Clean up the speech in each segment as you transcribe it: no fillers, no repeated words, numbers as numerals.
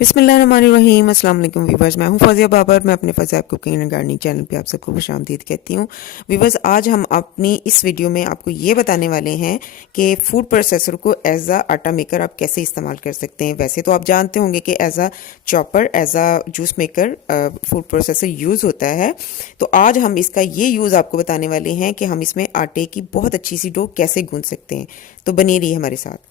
बिस्मिल्लाहिर्रहमानिर्रहीम। अस्सलाम वालेकुम व्यूवर्स, मैं हूं फाजिया बाबर। मैं अपने फ़ज़ाब कुकिंग एंड गार्डनिंग चैनल पे आप सबको खुशामदीद कहती हूं। व्यूवर्स, आज हम अपनी इस वीडियो में आपको ये बताने वाले हैं कि फूड प्रोसेसर को एज आ आटा मेकर आप कैसे इस्तेमाल कर सकते हैं। वैसे तो आप जानते होंगे कि as a chopper, as a juice maker food processor use होता है। तो आज हम इसका ये यूज़ आपको बताने वाले हैं कि हम इसमें आटे की बहुत अच्छी सी डो कैसे गूंथ सकते हैं। तो बने रहिए हमारे साथ।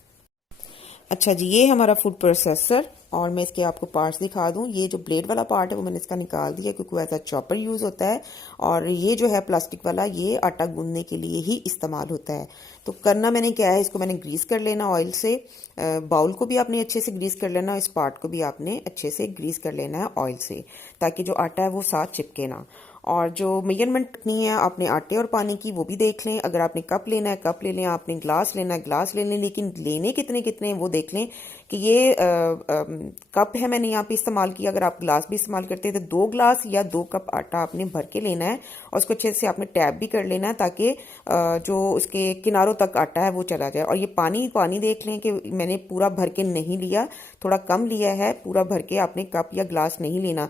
अच्छा जी, ये हमारा फूड प्रोसेसर और मैं इसके आपको पार्ट्स दिखा दूं। ये जो ब्लेड वाला पार्ट है वो मैंने इसका निकाल दिया क्योंकि वो एज चॉपर यूज़ होता है, और ये जो है प्लास्टिक वाला, ये आटा गूंदने के लिए ही इस्तेमाल होता है। तो करना मैंने क्या है, इसको मैंने ग्रीस कर लेना ऑयल से। बाउल को भी आपने अच्छे से ग्रीस कर लेना, इस पार्ट को भी आपने अच्छे से ग्रीस कर लेना है ऑयल से, ताकि जो आटा है वो साथ चिपके ना। और जो मेजरमेंट रखनी है आपने आटे और पानी की, वो भी देख लें। अगर आपने कप लेना है कप ले लें, आपने ग्लास लेना है ग्लास ले लें, लेकिन लेने कितने कितने वो देख लें कि ये कप है मैंने यहाँ पे इस्तेमाल किया। अगर आप ग्लास भी इस्तेमाल करते हैं तो 2 ग्लास या 2 कप आटा आपने भर के लेना है, और उसको अच्छे से आपने टैप भी कर लेना है ताकि जो उसके किनारों तक आटा है वो चला जाए। और ये पानी पानी देख लें कि मैंने पूरा भर के नहीं लिया, थोड़ा कम लिया है। पूरा भर के आपने कप या ग्लास नहीं लेना।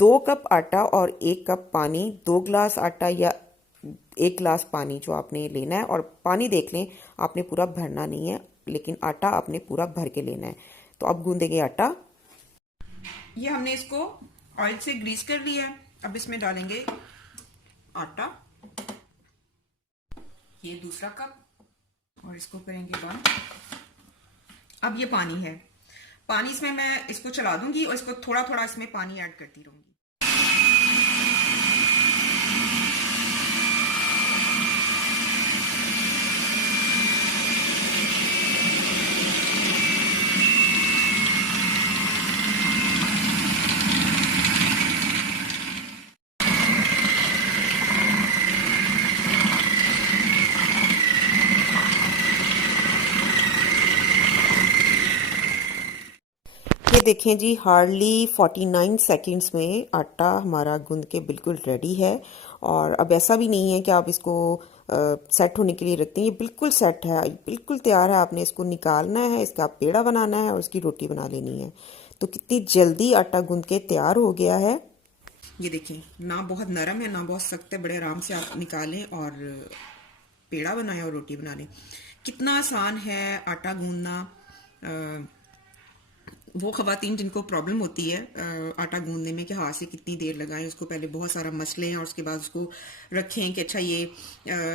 2 कप आटा और 1 कप पानी, 2 ग्लास आटा या 1 ग्लास पानी जो आपने लेना है। और पानी देख लें, आपने पूरा भरना नहीं है, लेकिन आटा आपने पूरा भर के लेना है। तो अब गूंदेंगे आटा। ये हमने इसको ऑयल से ग्रीस कर लिया है। अब इसमें डालेंगे आटा, ये दूसरा कप, और इसको करेंगे बंद। अब ये पानी है, पानी इसमें मैं इसको चला दूंगी और इसको थोड़ा थोड़ा इसमें पानी ऐड करती रहूंगी। ये देखें जी, हार्डली 49 सेकंड्स में आटा हमारा गूंद के बिल्कुल रेडी है। और अब ऐसा भी नहीं है कि आप इसको सेट होने के लिए रखते हैं, ये बिल्कुल सेट है, बिल्कुल तैयार है। आपने इसको निकालना है, इसका पेड़ा बनाना है और उसकी रोटी बना लेनी है। तो कितनी जल्दी आटा गूंद के तैयार हो गया है। ये देखिए, ना बहुत नरम है ना बहुत सख्त है, बड़े आराम से आप निकालें और पेड़ा बनाएं और रोटी बना लें। कितना आसान है आटा गूंदना। वो ख़वातीन जिनको प्रॉब्लम होती है आटा गूंदने में कि हाथ से कितनी देर लगाएं, उसको पहले बहुत सारा मसलें और उसके बाद उसको रखें कि अच्छा ये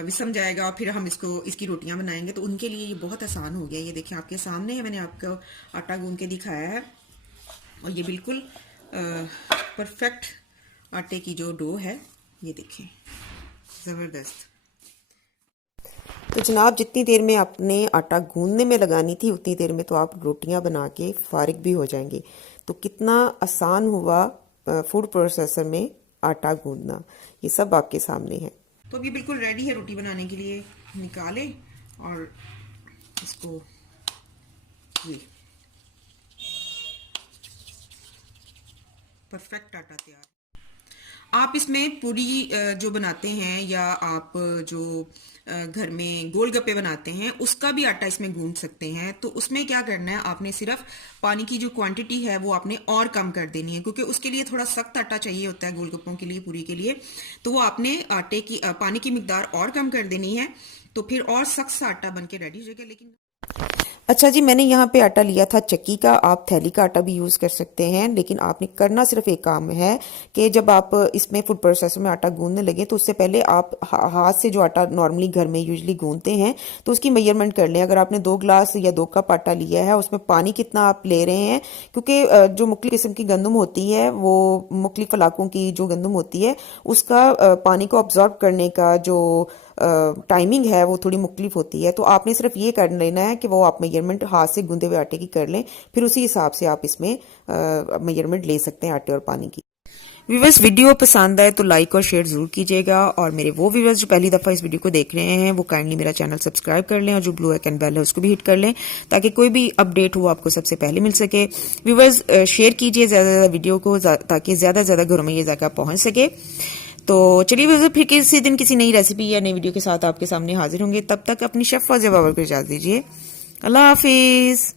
विसम जाएगा और फिर हम इसकी रोटियां बनाएंगे, तो उनके लिए ये बहुत आसान हो गया। ये देखें आपके सामने है, मैंने आपको आटा गूंद के दिखाया है और ये बिल्कुल परफेक्ट आटे की जो डो है, ये देखें, ज़बरदस्त। तो जनाब, जितनी देर में आपने आटा गूंदने में लगानी थी उतनी देर में तो आप रोटियां बना के फारिग भी हो जाएंगे। तो कितना आसान हुआ फूड प्रोसेसर में आटा गूंदना, ये सब आपके सामने है। तो अभी बिल्कुल रेडी है रोटी बनाने के लिए। निकालें और इसको, ये परफेक्ट आटा तैयार। आप इसमें पूरी जो बनाते हैं या आप जो घर में गोलगप्पे बनाते हैं उसका भी आटा इसमें गूंथ सकते हैं। तो उसमें क्या करना है, आपने सिर्फ पानी की जो क्वांटिटी है वो आपने और कम कर देनी है, क्योंकि उसके लिए थोड़ा सख्त आटा चाहिए होता है गोलगप्पों के लिए, पूरी के लिए। तो वो आपने पानी की मिकदार और कम कर देनी है, तो फिर और सख्त सा आटा बन के रेडी हो जाएगा। लेकिन अच्छा जी, मैंने यहाँ पे आटा लिया था चक्की का, आप थैली का आटा भी यूज़ कर सकते हैं। लेकिन आपने करना सिर्फ एक काम है कि जब आप इसमें फूड प्रोसेसर में आटा गूंदने लगे तो उससे पहले आप हाथ से जो आटा नॉर्मली घर में यूजली गूंदते हैं तो उसकी मेजरमेंट कर लें। अगर आपने 2 ग्लास या 2 कप आटा लिया है, उसमें पानी कितना आप ले रहे हैं, क्योंकि जो मुख्तलिफ किस्म की गंदम होती है, वो मुख्तलिफ इलाकों की जो गंदम होती है उसका पानी को ऑब्जॉर्व करने का जो टाइमिंग है वो थोड़ी मुख्तलिफ होती है। तो आपने सिर्फ ये कर लेना है कि वो आप मेजरमेंट हाथ से गूंदे हुए आटे की कर लें, फिर उसी हिसाब से आप इसमें मेजरमेंट ले सकते हैं आटे और पानी की। व्यूवर्स, वीडियो पसंद आए तो लाइक और शेयर जरूर कीजिएगा, और मेरे वो व्यूवर्स जो पहली दफ़ा इस वीडियो को देख रहे हैं वो काइंडली मेरा चैनल सब्सक्राइब कर लें, और जो ब्लू आइकन बेल है उसको भी हिट कर लें ताकि कोई भी अपडेट हो आपको सबसे पहले मिल सके। व्यूवर्स, शेयर कीजिए ज़्यादा से ज़्यादा वीडियो को ताकि ज़्यादा से ज़्यादा घरों में ये जायका पहुँच सके। तो चलिए फिर किसी दिन किसी नई रेसिपी या नई वीडियो के साथ आपके सामने हाजिर होंगे। तब तक अपनी शेफ फाजिया बाबर को इजाज़त दीजिए। अल्लाह हाफिज़।